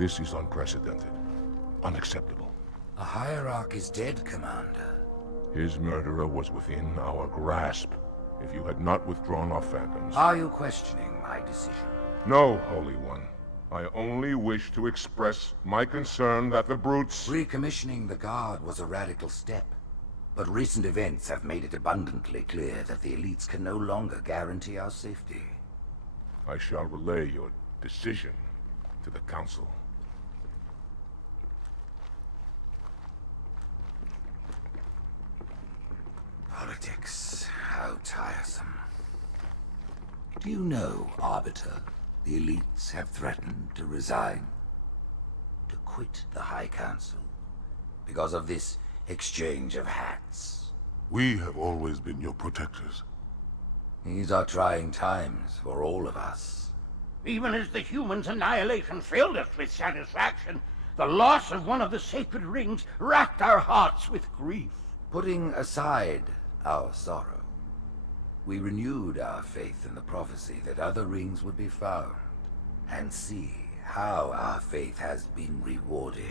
This is unprecedented. Unacceptable. A hierarch is dead, Commander. His murderer was within our grasp. If you had not withdrawn our phantoms... Are you questioning my decision? No, Holy One. I only wish to express my concern that the brutes... Recommissioning the Guard was a radical step. But recent events have made it abundantly clear that the elites can no longer guarantee our safety. I shall relay your decision to the Council. Politics, how tiresome. Do you know, Arbiter, the elites have threatened to resign, to quit the High Council, because of this exchange of hats? We have always been your protectors. These are trying times for all of us. Even as the humans' annihilation filled us with satisfaction, the loss of one of the sacred rings racked our hearts with grief. Putting aside our sorrow, we renewed our faith in the prophecy that other rings would be found, and see how our faith has been rewarded.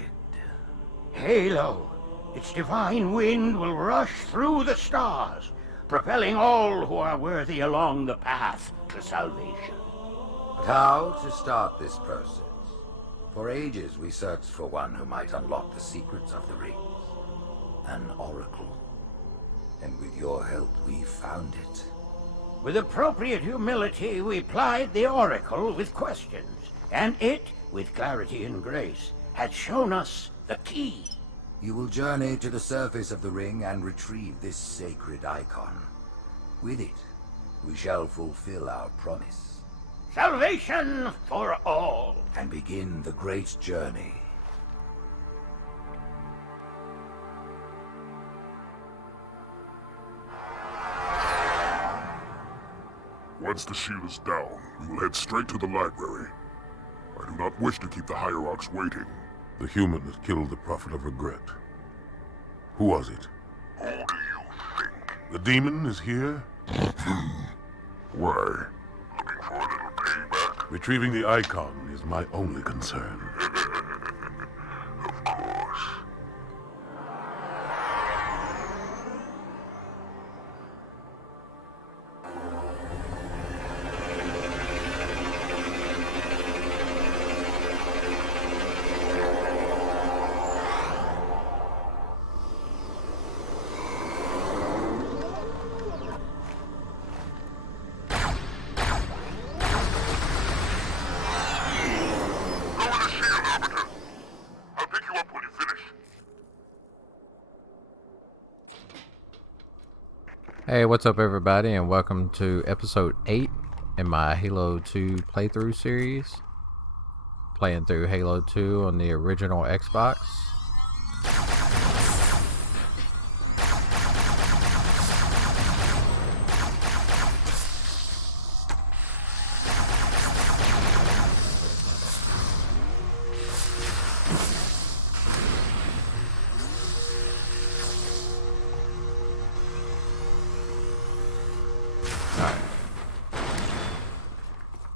Halo, its divine wind will rush through the stars, propelling all who are worthy along the path to salvation. But how to start this process? For ages we searched for one who might unlock the secrets of the rings. An oracle. And with your help we found it. With appropriate humility, we plied the oracle with questions, and it, with clarity and grace, had shown us the key. You will journey to the surface of the ring and retrieve this sacred icon. With it, we shall fulfill our promise. Salvation for all. And begin the great journey. Once the shield is down, we will head straight to the library. I do not wish to keep the Hierarchs waiting. The human that killed the Prophet of Regret. Who was it? Who do you think? The demon is here? Why? Looking for a little payback? Retrieving the icon is my only concern. Of course. Hey, what's up everybody, and welcome to episode 8 in my Halo 2 playthrough series. Playing through Halo 2 on the original Xbox.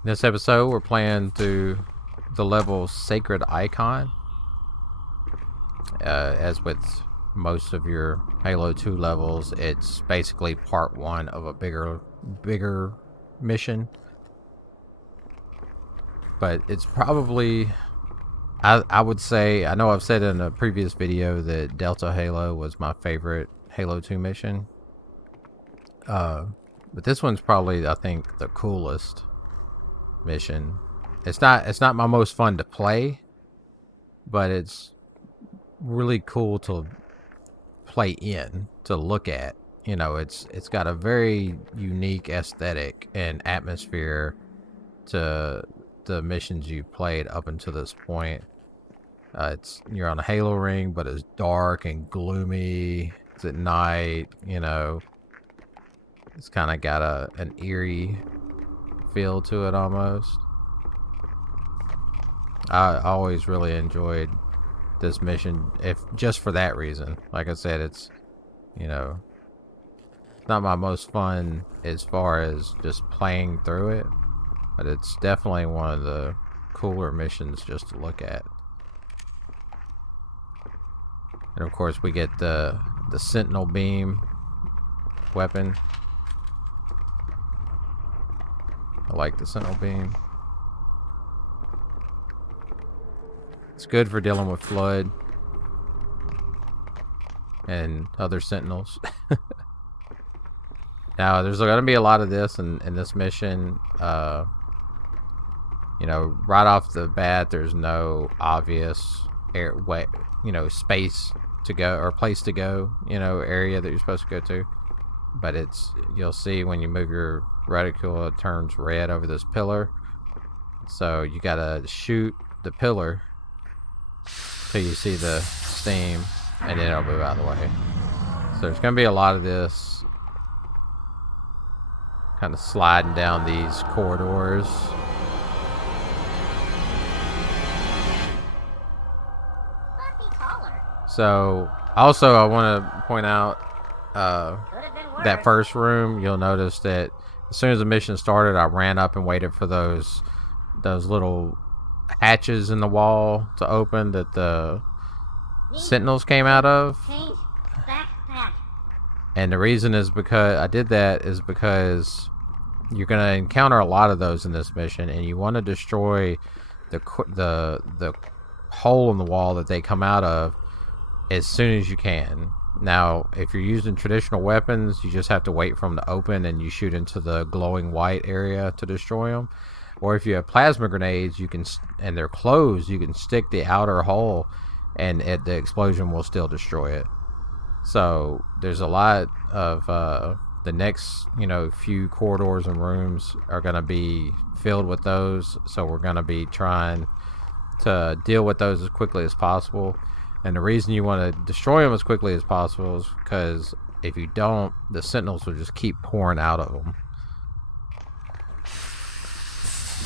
In this episode, we're playing through the level Sacred Icon. As with most of your Halo 2 levels, it's basically part 1 of a bigger mission. But it's probably, I would say, I know I've said in a previous video that Delta Halo was my favorite Halo 2 mission. But this one's probably, I think, the coolest mission. It's not my most fun to play, but it's really cool to play in, to look at. You know, it's got a very unique aesthetic and atmosphere to the missions you've played up until this point. You're on a Halo ring, but it's dark and gloomy. It's at night, you know. It's kind of got an eerie feel to it almost. I always really enjoyed this mission, if just for that reason. Like I said, it's, you know, not my most fun as far as just playing through it, but it's definitely one of the cooler missions just to look at. And of course we get the sentinel beam weapon. I like the sentinel beam. It's good for dealing with flood and other sentinels. Now, there's going to be a lot of this in this mission. You know, right off the bat, there's no obvious space to go or place to go, area that you're supposed to go to. But you'll see when you move your reticule, it turns red over this pillar. So you gotta shoot the pillar till you see the steam, and then it'll move out of the way. So there's gonna be a lot of this kind of sliding down these corridors. So also I want to point out that first room. You'll notice that as soon as the mission started, I ran up and waited for those little hatches in the wall to open that the sentinels came out of. And the reason is because I did that is because you're going to encounter a lot of those in this mission, and you want to destroy the hole in the wall that they come out of as soon as you can. Now, if you're using traditional weapons, you just have to wait for them to open and you shoot into the glowing white area to destroy them. Or if you have plasma grenades, and they're closed, you can stick the outer hole and the explosion will still destroy it. So there's a lot of the next few corridors and rooms are going to be filled with those, so we're going to be trying to deal with those as quickly as possible. And the reason you want to destroy them as quickly as possible is because if you don't, the sentinels will just keep pouring out of them.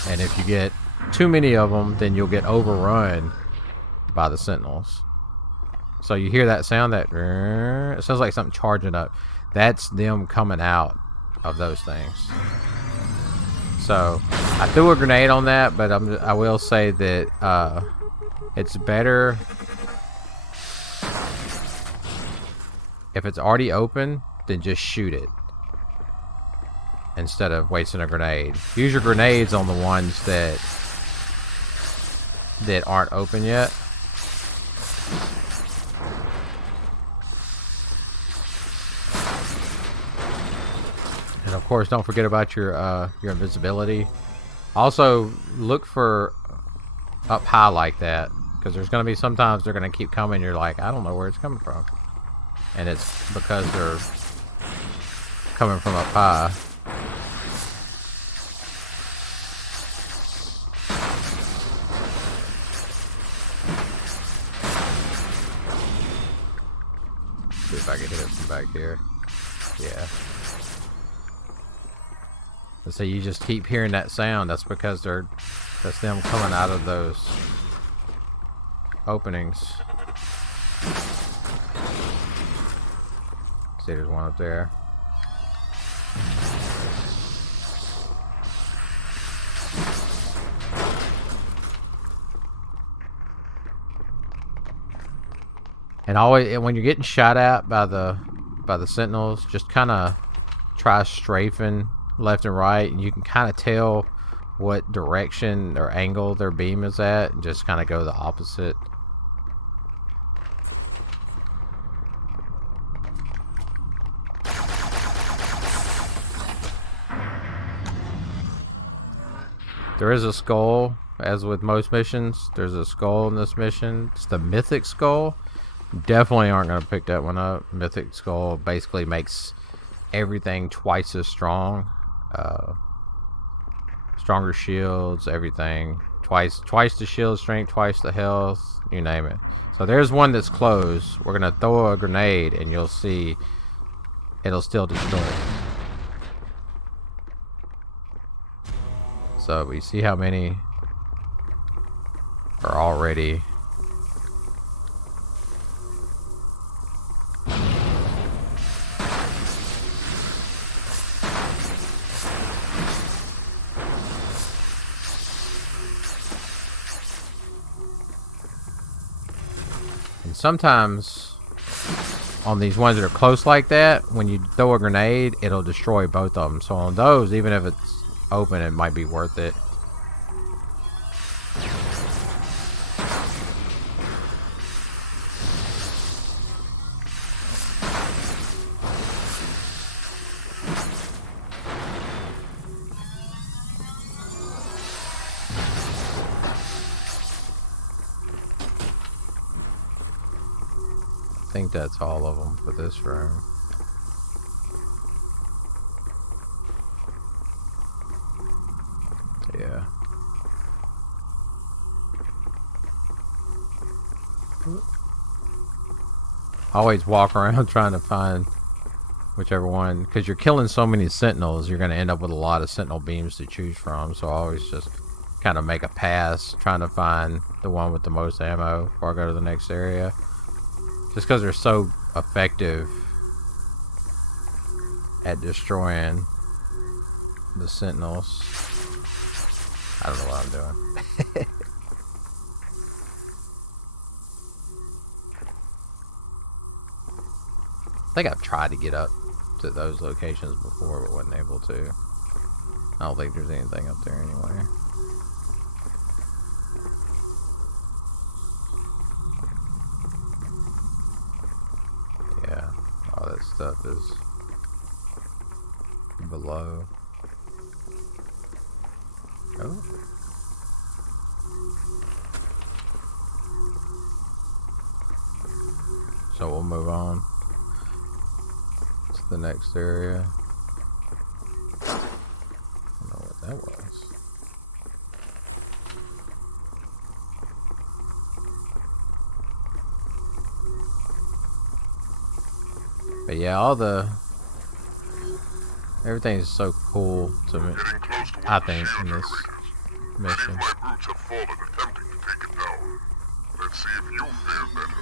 And if you get too many of them, then you'll get overrun by the sentinels. So you hear that sound, it sounds like something charging up. That's them coming out of those things. So I threw a grenade on that, but I will say that it's better if it's already open, then just shoot it instead of wasting a grenade. Use your grenades on the ones that aren't open yet. And of course, don't forget about your invisibility. Also, look for up high like that, because there's going to be sometimes they're going to keep coming. You're like, I don't know where it's coming from, and it's because they're coming from up high. See if I can hit it from back here. Yeah. So you just keep hearing that sound. That's because that's them coming out of those openings. See, there's one up there. And always, when you're getting shot at by the sentinels, just kind of try strafing left and right, and you can kind of tell what direction or angle their beam is at, and just kind of go the opposite. There is a skull, as with most missions. There's a skull in this mission. It's the Mythic Skull. Definitely aren't going to pick that one up. Mythic Skull basically makes everything twice as strong. Stronger shields, everything. Twice the shield strength, twice the health, you name it. So there's one that's closed. We're going to throw a grenade and you'll see it'll still destroy it. So we see how many are already. And sometimes on these ones that are close like that, when you throw a grenade, it'll destroy both of them. So on those, even if it's open, it might be worth it. I think that's all of them for this room. Yeah. I always walk around trying to find whichever one, because you're killing so many sentinels, you're going to end up with a lot of sentinel beams to choose from. So I always just kind of make a pass trying to find the one with the most ammo before I go to the next area. Just because they're so effective at destroying the sentinels. I don't know what I'm doing. I think I've tried to get up to those locations before, but wasn't able to. I don't think there's anything up there anyway. Yeah, all that stuff is below. Oh. So we'll move on to the next area. I don't know what that was. But yeah, everything is so cool to me, I think, in this mission. My brutes have fallen attempting to take it down. Let's see if you fare better.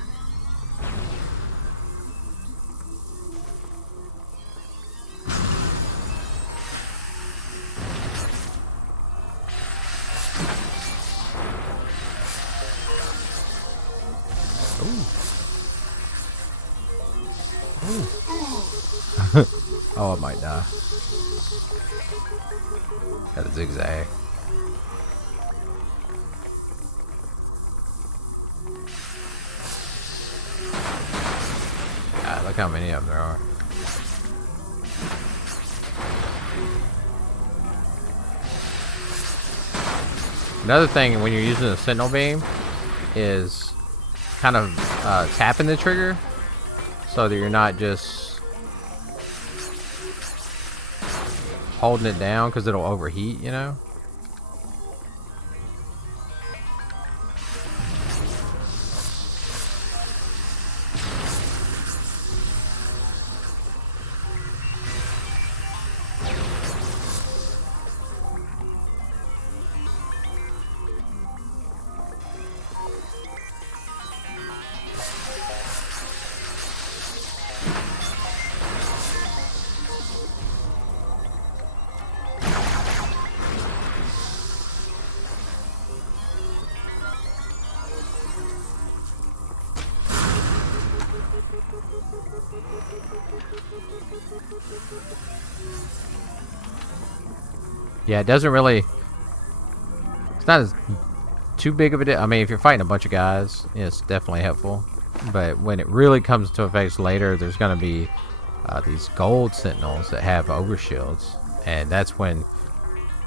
Oh, I might die. Got a zigzag. God, look how many of them there are. Another thing when you're using a sentinel beam is kind of tapping the trigger so that you're not just holding it down, because it'll overheat, you know? Yeah, it doesn't really... It's not as too big of a deal. I mean, if you're fighting a bunch of guys, it's definitely helpful. But when it really comes to effect later, there's going to be these gold sentinels that have overshields. And that's when,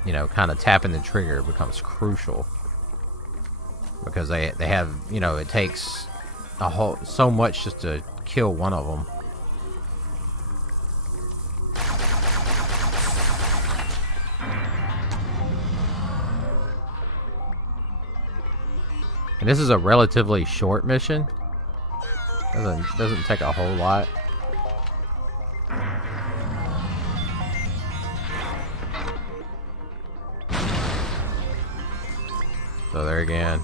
you know, kind of tapping the trigger becomes crucial. Because they have, you know, it takes so much just to kill one of them. And this is a relatively short mission. Doesn't take a whole lot. So there again.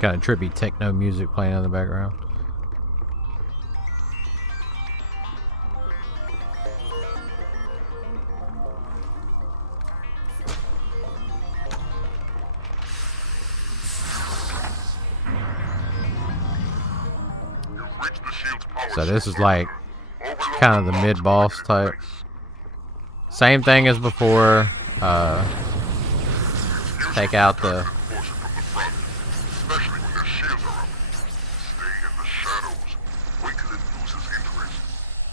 Kind of trippy techno music playing in the background. You've reached the shield's power So this is source. like Overload kind of the launch mid-boss will type. take place. Same thing as before. Take out the... Force it from the front, especially when their shields are up. Stay in the shadows. Wait till it loses interest.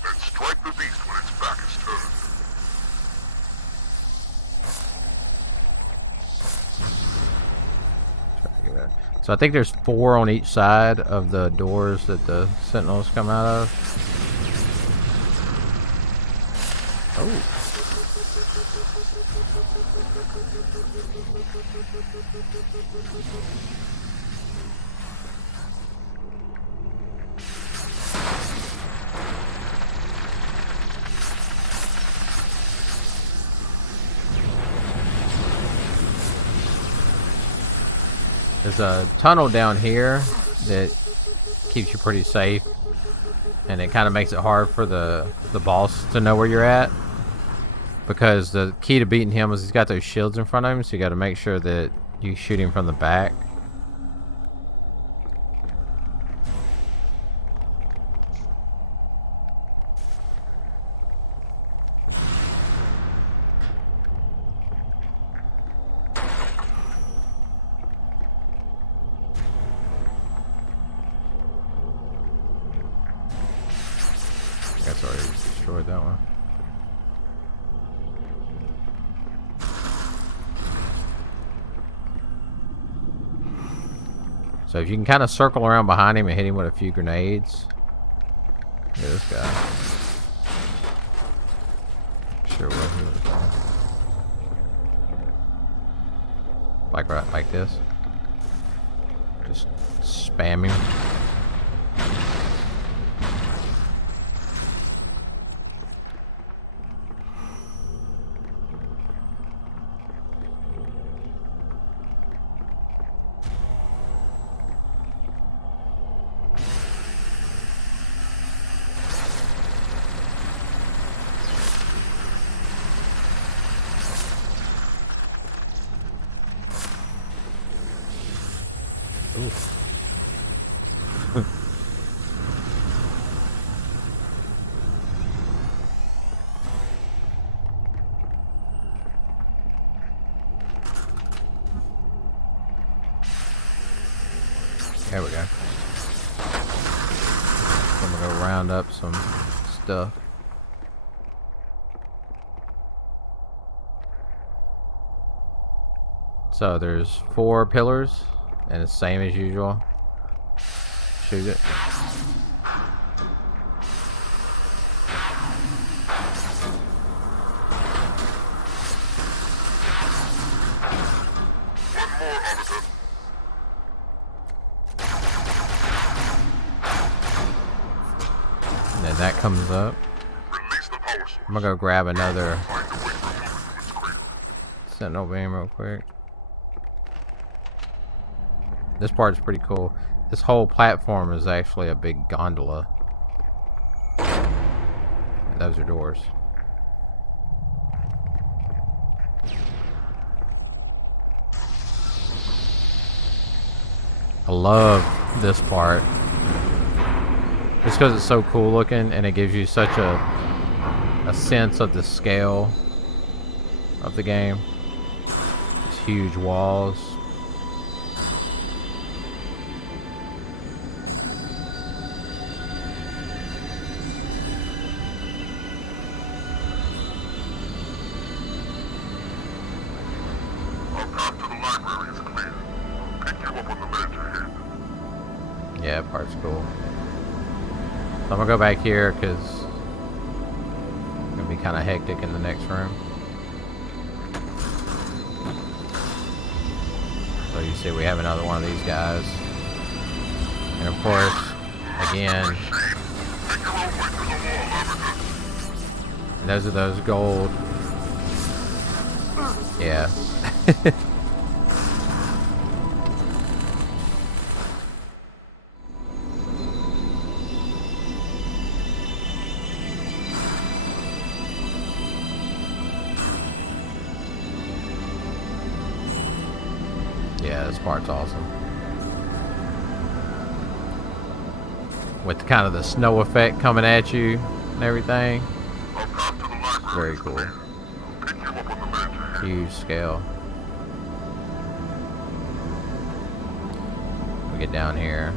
Then strike the beast when its back is turned. So I think there's 4 on each side of the doors that the sentinels come out of. Oh. There's a tunnel down here that keeps you pretty safe, and it kind of makes it hard for the boss to know where you're at, because the key to beating him is he's got those shields in front of him, so you got to make sure that you shoot him from the back. Guess I already destroyed that one. So if you can kind of circle around behind him and hit him with a few grenades. Look at this guy. Sure what he was doing. Like right like this. Just spam him. There we go. I'm gonna go round up some stuff. So there's 4 pillars, and it's same as usual. Shoot it. One more, Arbiter. And then that comes up. Release the power source. I'm gonna go grab another Find a way for a moment from its cradle. sentinel beam real quick. This part's pretty cool. This whole platform is actually a big gondola. And those are doors. I love this part. Just because it's so cool looking, and it gives you such a sense of the scale of the game. These huge walls. Our path to the library is clear. I'll pick you up on the ledge ahead. Yeah, that part's cool. So I'm gonna go back here because it's gonna be kind of hectic in the next room. So you see we have another one of these guys. And of course, again, Make your own way to the wall, Arbiter. and those are those gold. Yeah. Yeah, this part's awesome. With kind of the snow effect coming at you and everything. I'll cop to the library. Very cool. I'll pick you up on the mansion. Huge scale. We get down here.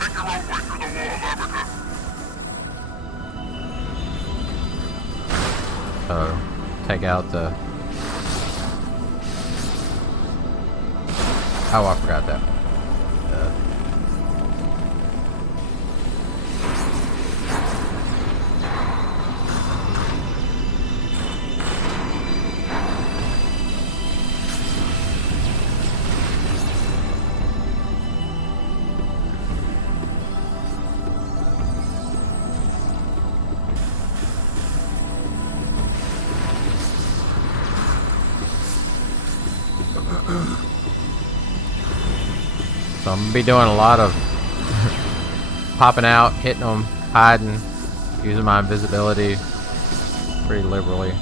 Make your own way through the wall, Arbiter. So, take out the... Oh, I forgot that. So I'm gonna be doing a lot of popping out, hitting them, hiding, using my invisibility pretty liberally.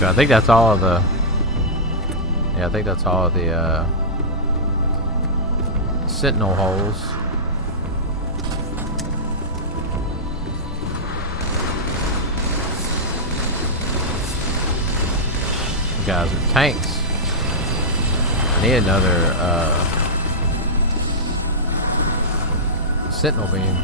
So I think that's all of the... Yeah, I think that's all of the sentinel holes. You guys are tanks. I need another sentinel beam.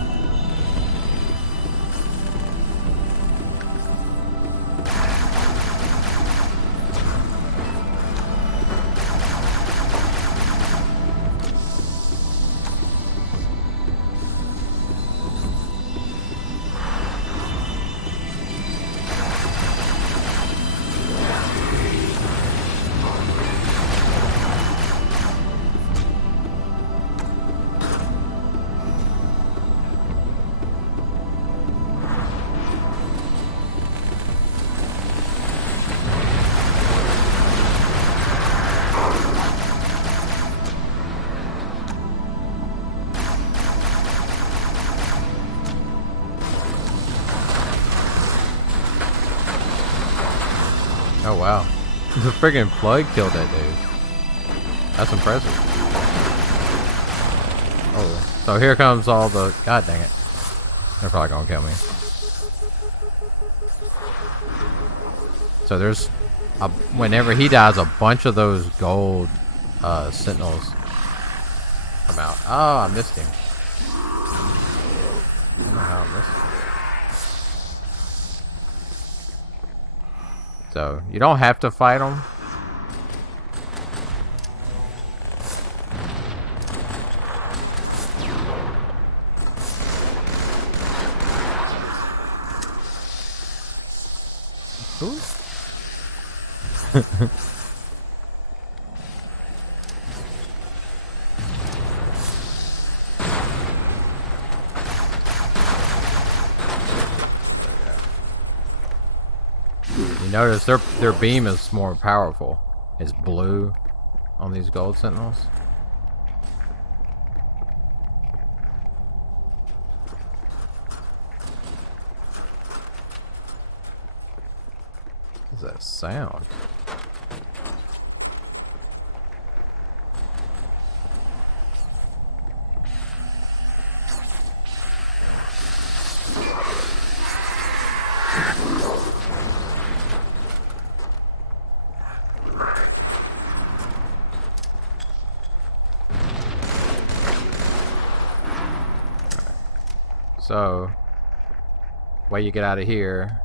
Oh wow. The friggin' plug killed that dude. That's impressive. Oh, so here comes all the... God dang it. They're probably gonna kill me. So there's... whenever he dies, a bunch of those gold sentinels come out. Oh, I missed him. I don't know how I missed him. So, you don't have to fight them. Ooh. Notice their beam is more powerful. It's blue on these gold sentinels. What is that sound? So, way you get out of here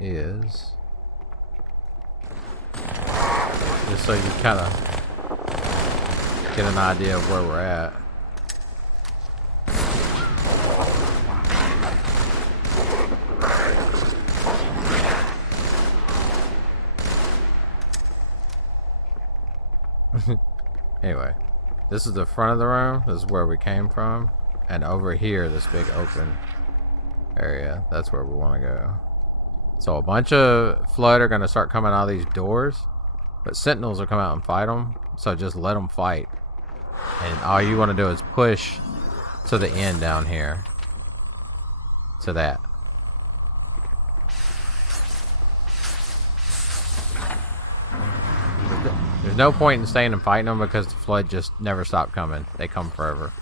is just so you kind of get an idea of where we're at. Anyway, this is the front of the room. This is where we came from. And over here, this big open area, that's where we want to go. So a bunch of Flood are going to start coming out of these doors. But Sentinels will come out and fight them. So just let them fight. And all you want to do is push to the end down here. To that. There's no point in staying and fighting them because the Flood just never stop coming. They come forever.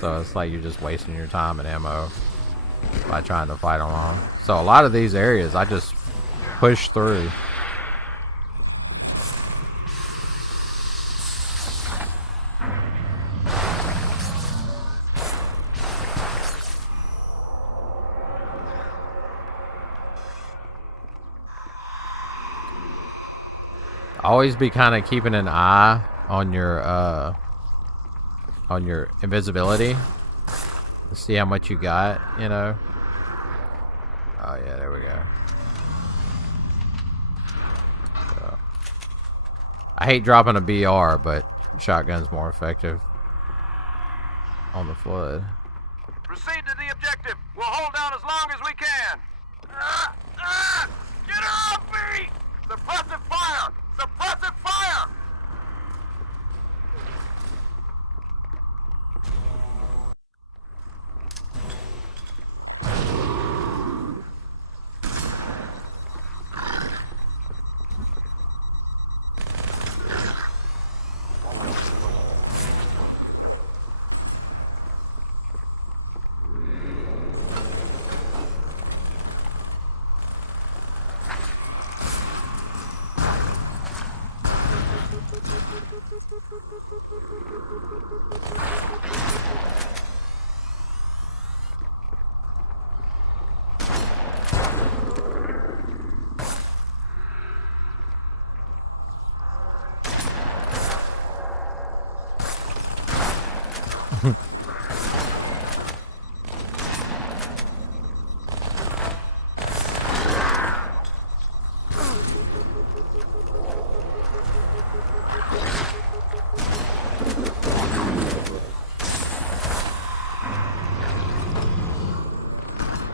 So it's like you're just wasting your time and ammo by trying to fight them all. So a lot of these areas I just push through. Always be kind of keeping an eye on your invisibility to see how much you got, you know. Oh yeah, there we go. So, I hate dropping a BR, but shotgun's more effective on the Flood. Proceed to the objective. We'll hold down as long as we can. Get her off me! Suppressive fire! Suppressive fire!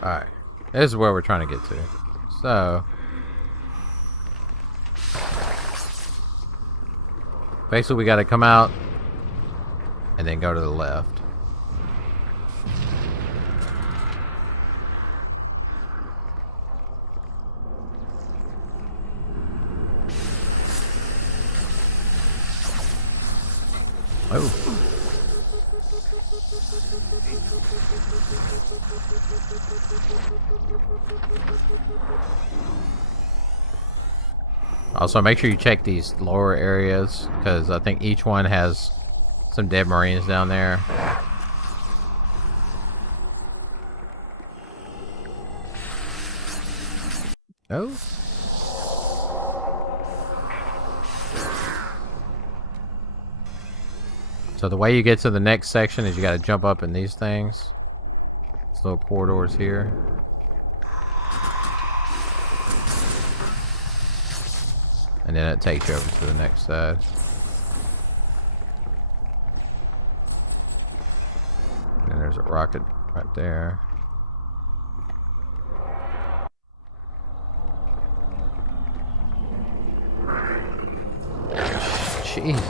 Alright, this is where we're trying to get to. So, basically we got to come out and then go to the left. Oh. Also, make sure you check these lower areas, because I think each one has some dead Marines down there. Oh. So the way you get to the next section is you got to jump up in these things. These little corridors here. And then it takes you over to the next side. And then there's a rocket right there. Jeez.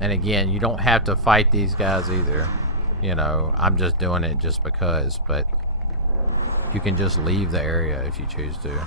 And again, you don't have to fight these guys either. You know, I'm just doing it just because, but you can just leave the area if you choose to.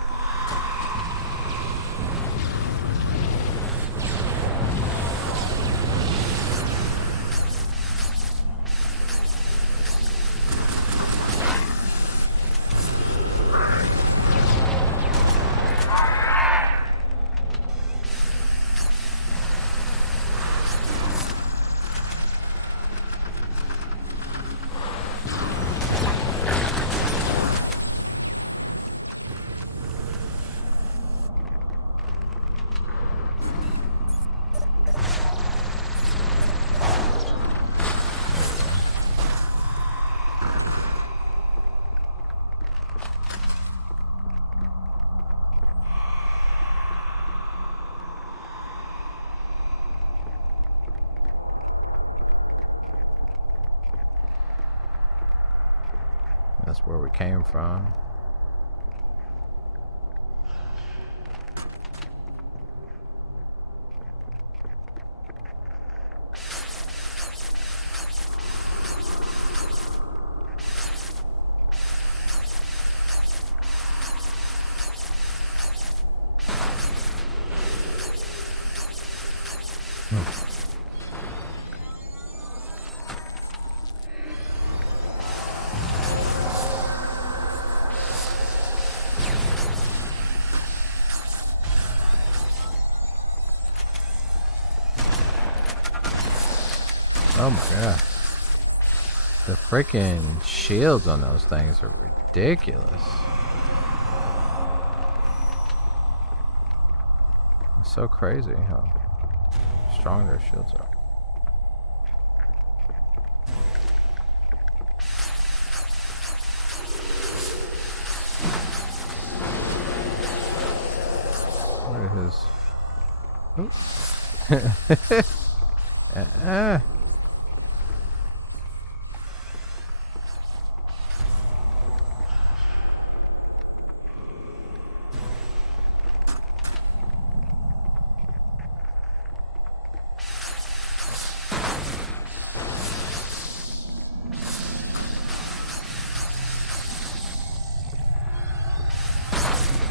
That's where we came from. Oh my god. The freaking shields on those things are ridiculous. It's so crazy how strong their shields are. What is his... Oops.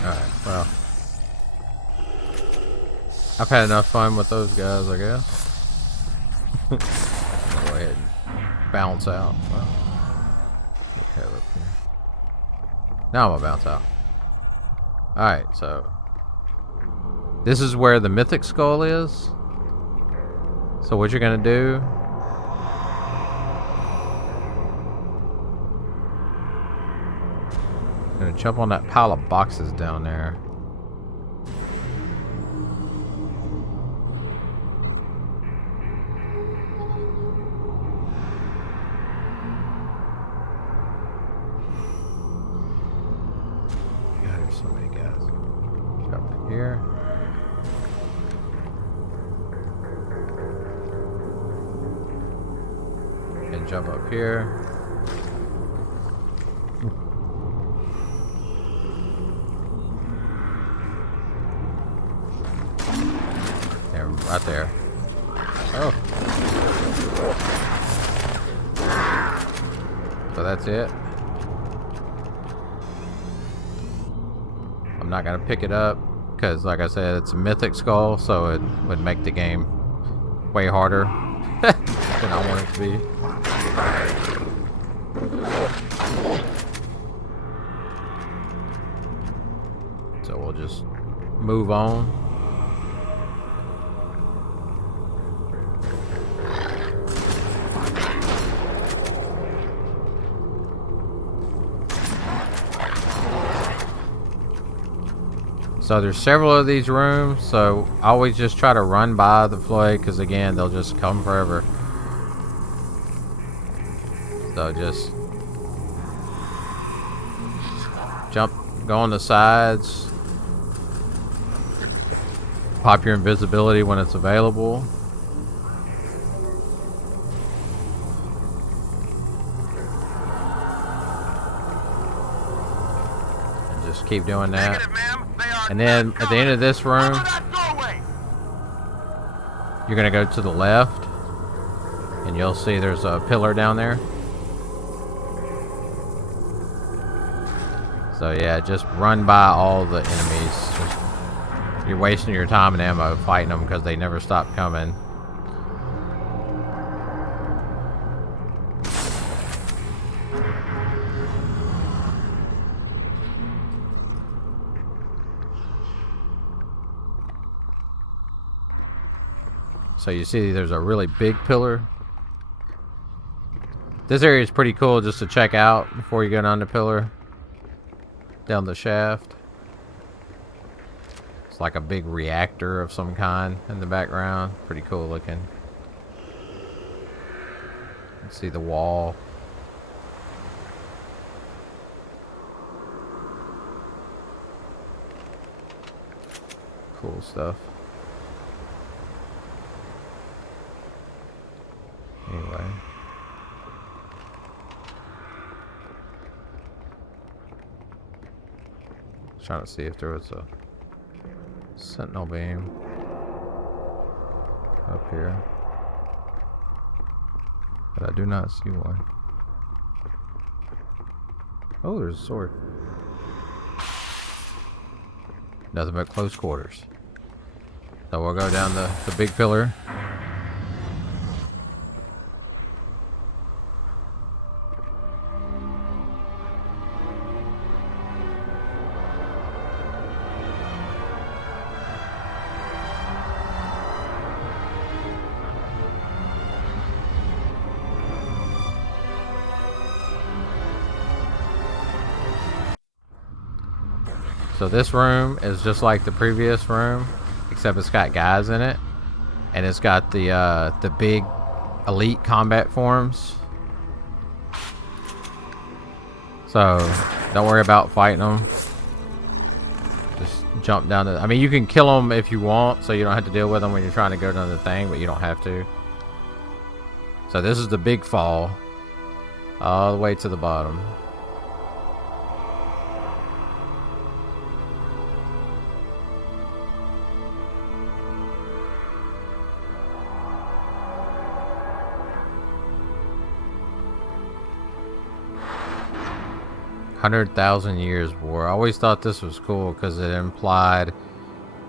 Alright, well. I've had enough fun with those guys, I guess. Go ahead and bounce out. Well, okay, look here. Now I'm gonna bounce out. Alright, so this is where the mythic skull is. So what you're gonna do, you're gonna jump on that pile of boxes down there. God, there's so many guys. Up here. And jump up here. There, right there. Oh. So that's it. I'm not gonna pick it up because, like I said, it's a mythic skull, so it would make the game way harder than I want it to be. So we'll just move on. So there's several of these rooms, so I always just try to run by the floyd because, again, they'll just come forever. So just jump, go on the sides, pop your invisibility when it's available. And just keep doing that. Negative, ma'am. They are And then not at the end of this room, Cover that doorway. you're gonna go to the left, and you'll see there's a pillar down there. So yeah, just run by all the enemies. You're wasting your time and ammo fighting them because they never stop coming. So you see there's a really big pillar. This area is pretty cool just to check out before you go down the pillar. Down the shaft. It's like a big reactor of some kind in the background. Pretty cool looking. You can see the wall. Cool stuff. Anyway. Trying to see if there was a sentinel beam up here, but I do not see one. Oh, there's a sword. Nothing but close quarters. So we'll go down the big pillar. So this room is just like the previous room, except it's got guys in it, and it's got the big elite combat forms. So don't worry about fighting them. Just jump down I mean, you can kill them if you want, so you don't have to deal with them when you're trying to go down the thing, but you don't have to. So this is the big fall, all the way to the bottom. $100,000 Years War. I always thought this was cool because it implied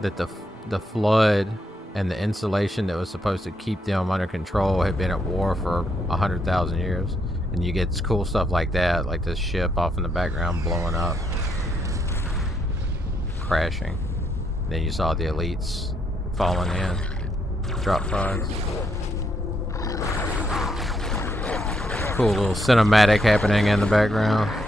that the flood and the insulation that was supposed to keep them under control had been at war for 100,000 years. And you get cool stuff like that, like this ship off in the background blowing up, crashing. Then you saw the elites falling in, drop pods. Cool little cinematic happening in the background.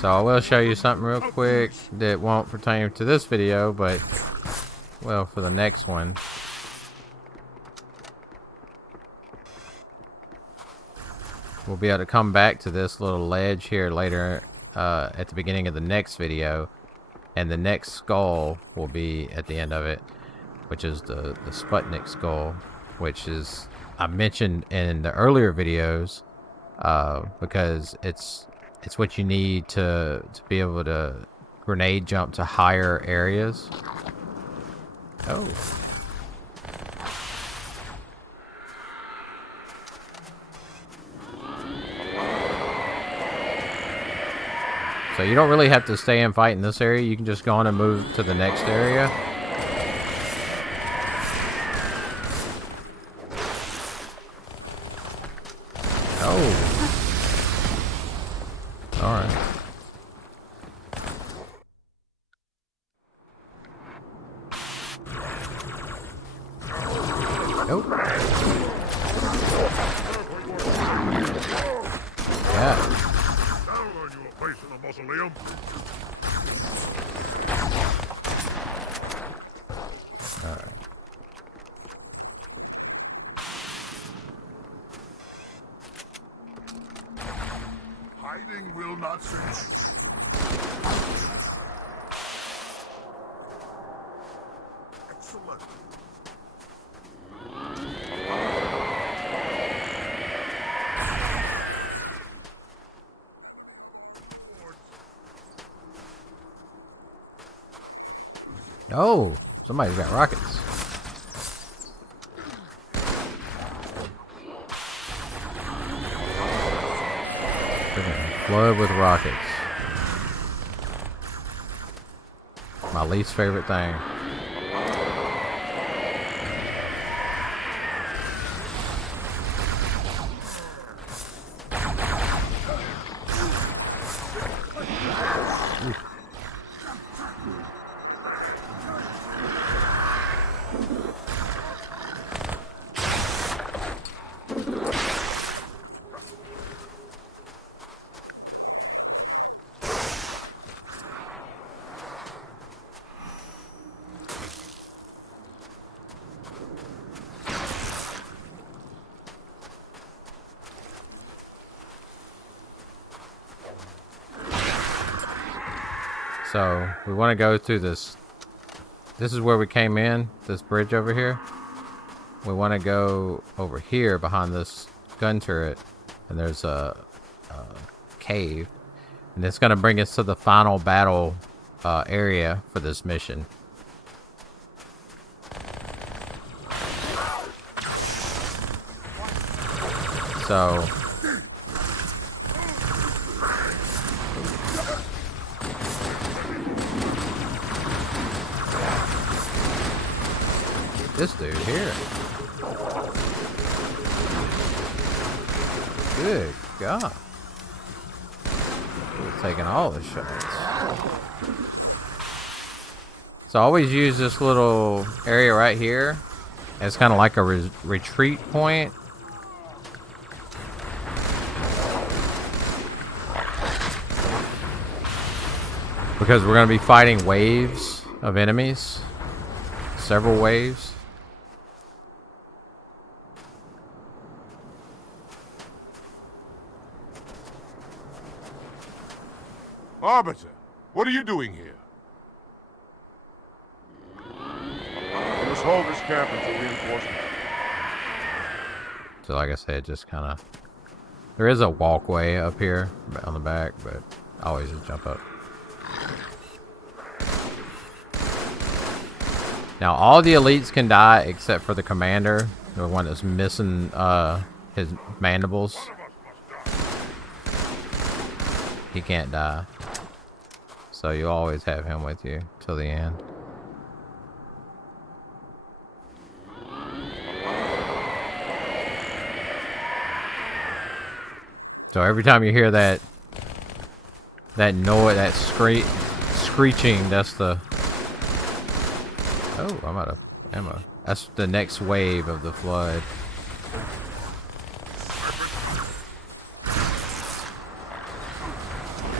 So I will show you something real quick that won't pertain to this video, but, well, for the next one. We'll be able to come back to this little ledge here later at the beginning of the next video. And the next skull will be at the end of it, which is the Sputnik skull, which is, I mentioned in the earlier videos, because it's what you need to be able to grenade jump to higher areas. Oh. So you don't really have to stay and fight in this area. You can just go on and move to the next area. Oh. Alright. Nope. Yeah. That'll earn you a place in the mausoleum. Alright. Hiding will not save. Excellent. Oh, somebody's got rockets. Freaking flood with rockets. My least favorite thing. So we want to go through this. This is where we came in, this bridge over here. We want to go over here behind this gun turret, and there's a cave, and it's going to bring us to the final battle area for this mission. So this dude here. Good God. He's taking all the shots. So I always use this little area right here as kind of like a retreat point. Because we're going to be fighting waves of enemies. Several waves. Arbiter, what are you doing here? We must hold this camp until reinforcements. So like I said, just kind of... There is a walkway up here on the back, but I always just jump up. Now all the elites can die except for the commander, the one that's missing his mandibles. He can't die. So you always have him with you till the end. So every time you hear that noise, that screeching, that's the... Oh, I'm out of ammo. That's the next wave of the flood.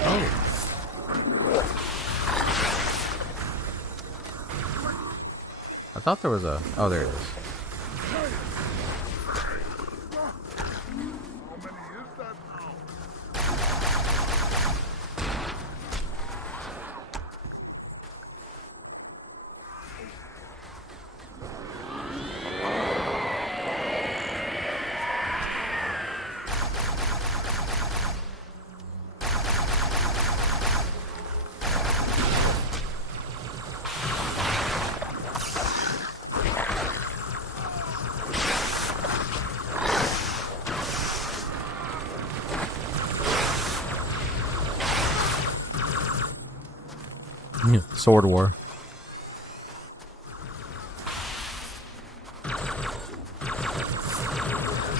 Oh. I thought there was a... Oh, there it is. Sword war.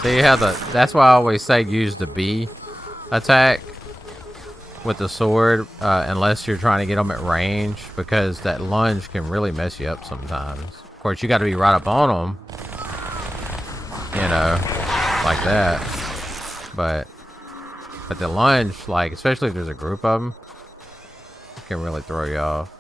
See how that's why I always say use the B attack with the sword, unless you're trying to get them at range, because that lunge can really mess you up sometimes. Of course, you got to be right up on them, you know, like that. But the lunge, like, especially if there's a group of them, can really throw you off.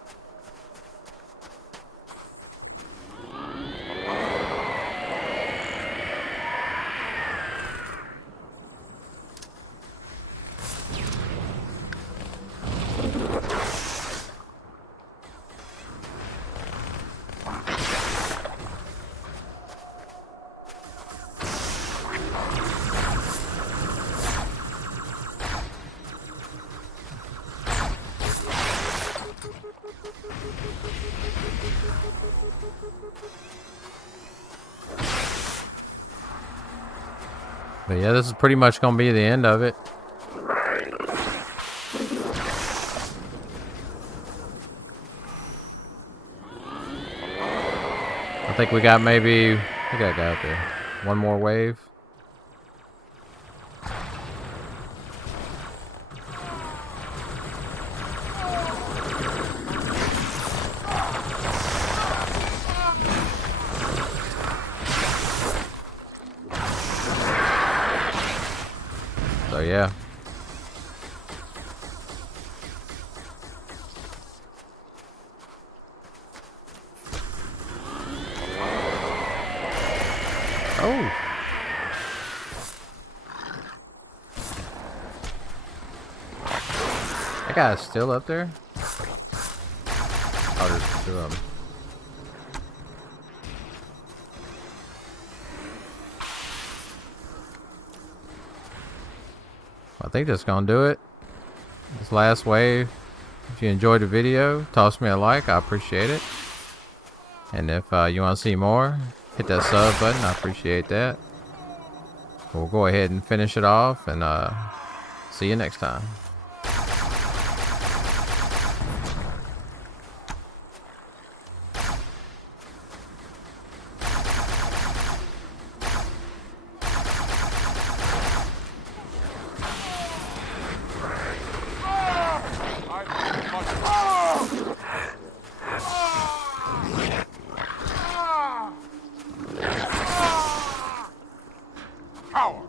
But yeah, this is pretty much gonna be the end of it. I think we got maybe, I think I got there. One more wave. So yeah. Oh. That guy's still up there? Oh, there's two of them. I think that's gonna do it. This last wave. If you enjoyed the video, toss me a like. I appreciate it. And if you want to see more, hit that sub button. I appreciate that. We'll go ahead and finish it off, and see you next time. Power!